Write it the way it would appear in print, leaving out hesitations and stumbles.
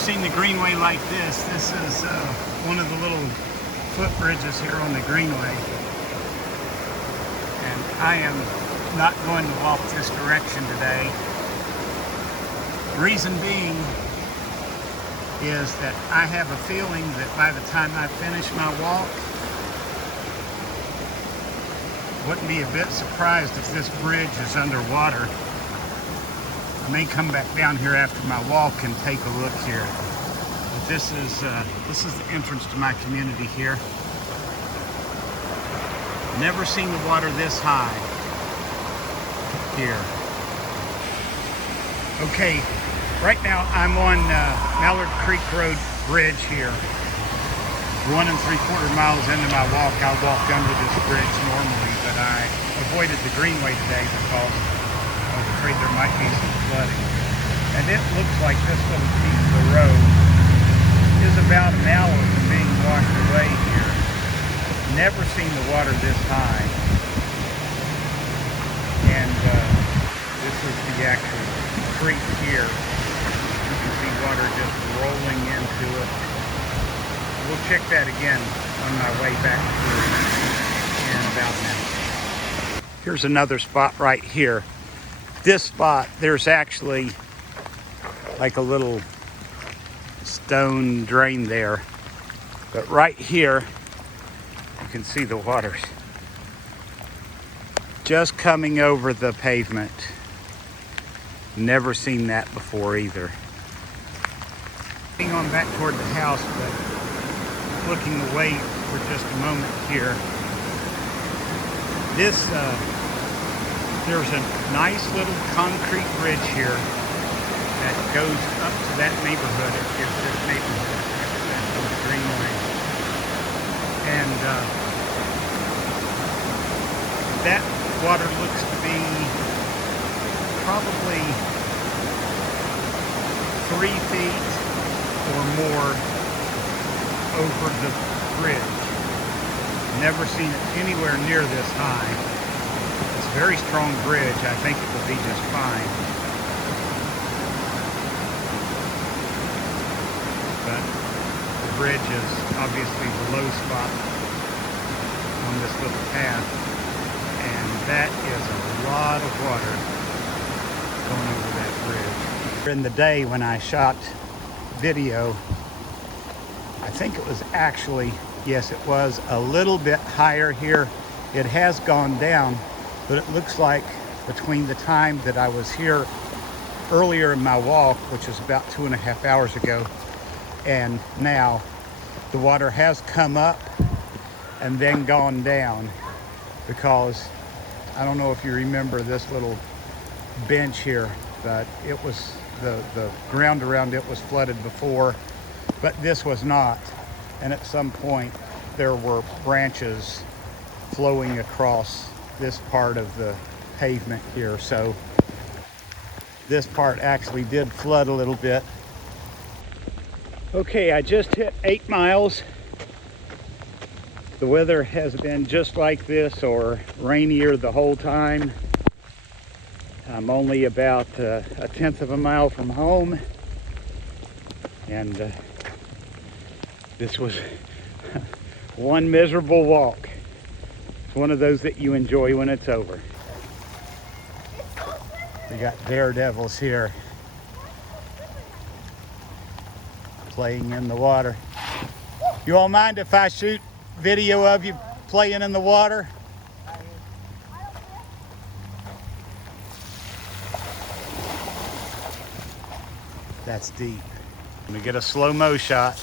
seen the Greenway like this. This is one of the little footbridges here on the Greenway. And I am not going to walk this direction today. Reason being is that I have a feeling that by the time I finish my walk, wouldn't be a bit surprised if this bridge is underwater. I may come back down here after my walk and take a look here. But this is the entrance to my community here. Never seen the water this high here. Okay, right now I'm on Mallard Creek Road Bridge here. 1 3/4 miles into my walk, I'll walk under this bridge normally, but I avoided the Greenway today because I was afraid there might be some flooding. And it looks like this little piece of the road is about an hour from being washed away here. Never seen the water this high. And this is the actual creek here. You can see water just rolling into it. We'll check that again on my way back through in about a minute. Here's another spot right here. This spot, there's actually like a little stone drain there. But right here, you can see the water's just coming over the pavement. Never seen that before either. Heading on back toward the house, but looking away for just a moment here. There's a nice little concrete bridge here that goes up to that neighborhood. It's this neighborhood, that's Greenway. And that water looks to be probably 3 feet or more over the bridge. Never seen it anywhere near this high. It's a very strong bridge. I think it will be just fine. But the bridge is obviously the low spot on this little path. And that is a lot of water going over that bridge. In the day when I shot video, I think it was actually, yes, it was a little bit higher here. It has gone down, but it looks like between the time that I was here earlier in my walk, which was about 2.5 hours ago, and now, the water has come up and then gone down, because I don't know if you remember this little bench here, but it was, the ground around it was flooded before, but this was not. And at some point there were branches flowing across this part of the pavement here. So this part actually did flood a little bit. Okay, I just hit 8 miles. The weather has been just like this or rainier the whole time. I'm only about 1/10 of a mile from home. And this was one miserable walk. It's one of those that you enjoy when it's over. We got daredevils here playing in the water. You all mind if I shoot video of you playing in the water? That's deep. Let me get a slow-mo shot.